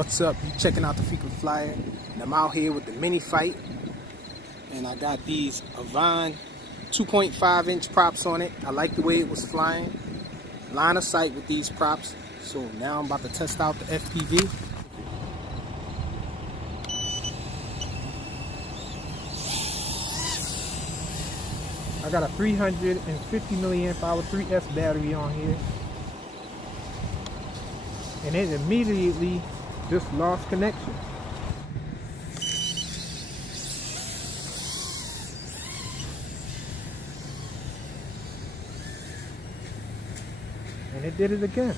What's up? You checking out the Frequent Flyer, and I'm out here with the mini fight, and I got these Avan 2.5-inch props on it. I like the way it was flying. Line of sight with these props. So now I'm about to test out the FPV. I got a 350 milliamp hour 3S battery on here, and it immediately just lost connection. And it did it again.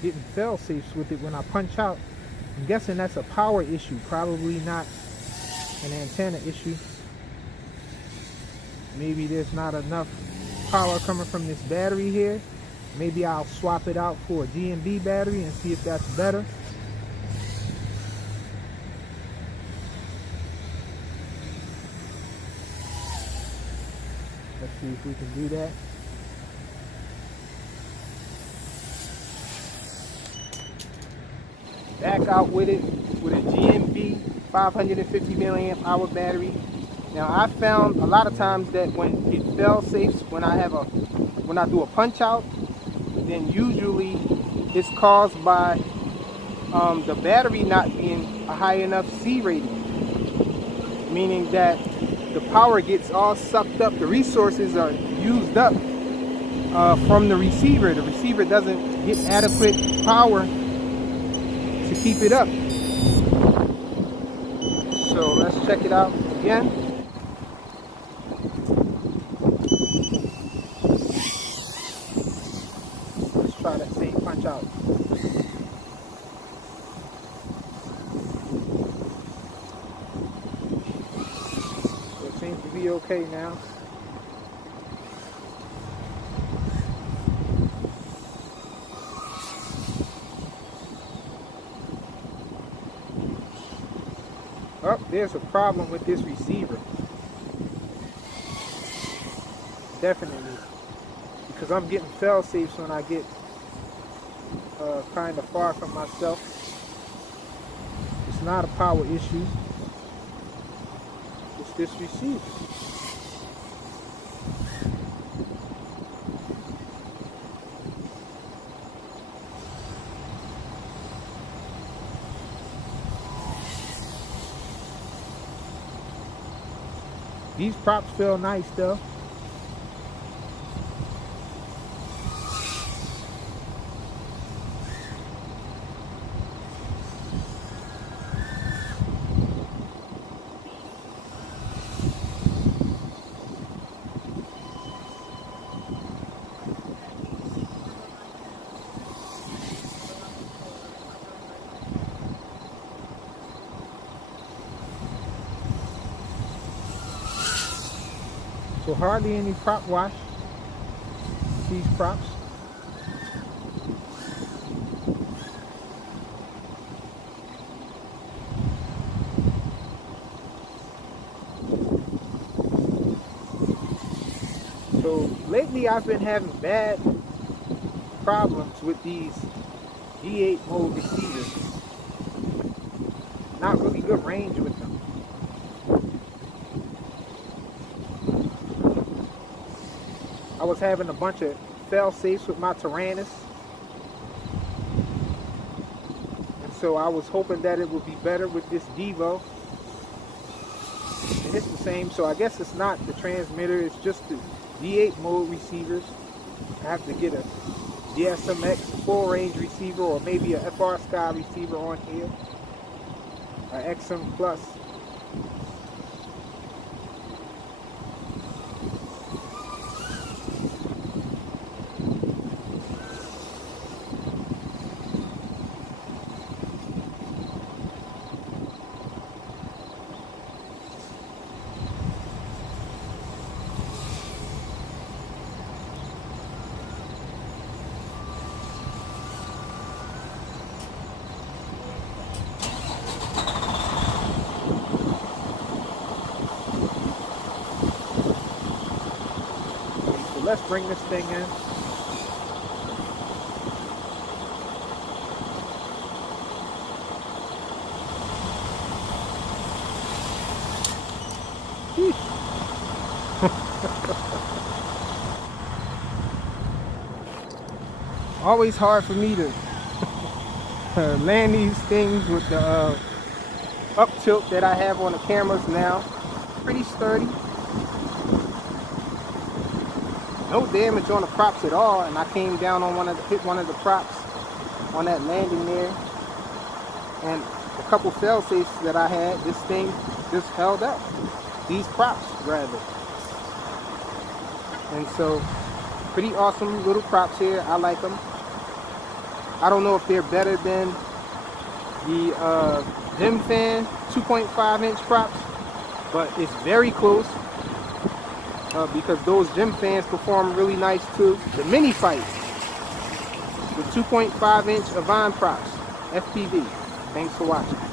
Getting fail safes with it when I punch out. I'm guessing that's a power issue, probably not an antenna issue. Maybe there's not enough power coming from this battery here. Maybe I'll swap it out for a GMB battery and see if that's better. Let's see if we can do that. Back out with it with a GMB 550 milliamp hour battery. Now I found a lot of times that when it fail safes, when I do a punch out, then usually it's caused by the battery not being a high enough C rating, meaning that the power gets all sucked up, the resources are used up from the receiver. The receiver doesn't get adequate power to keep it up. So let's check it out again. Let's try that same punch out. So it seems to be okay now. Oh, there's a problem with this receiver. Definitely. Because I'm getting fail safes when I get kind of far from myself. It's not a power issue. It's this receiver. These props feel nice though. So hardly any prop wash, these props. So lately I've been having bad problems with these D8 mode receivers. Not really good range with them. I was having a bunch of fail safes with my Tyrannus, and so I was hoping that it would be better with this Devo, and it's the same. So I guess it's not the transmitter, it's just the D8 mode receivers. I have to get a DSMX full range receiver, or maybe a FR Sky receiver on here, a XM Plus. Let's bring this thing in. Always hard for me to land these things with the up tilt that I have on the cameras now. Pretty sturdy. No damage on the props at all, and I came down on hit one of the props on that landing there. And a couple fail safes that I had, this thing just held up. These props, rather. And so, pretty awesome little props here. I like them. I don't know if they're better than the Gym Fan 2.5-inch props, but it's very close because those Gym Fans perform really nice too. The mini fights, the 2.5-inch Avan props, FPV. Thanks for watching.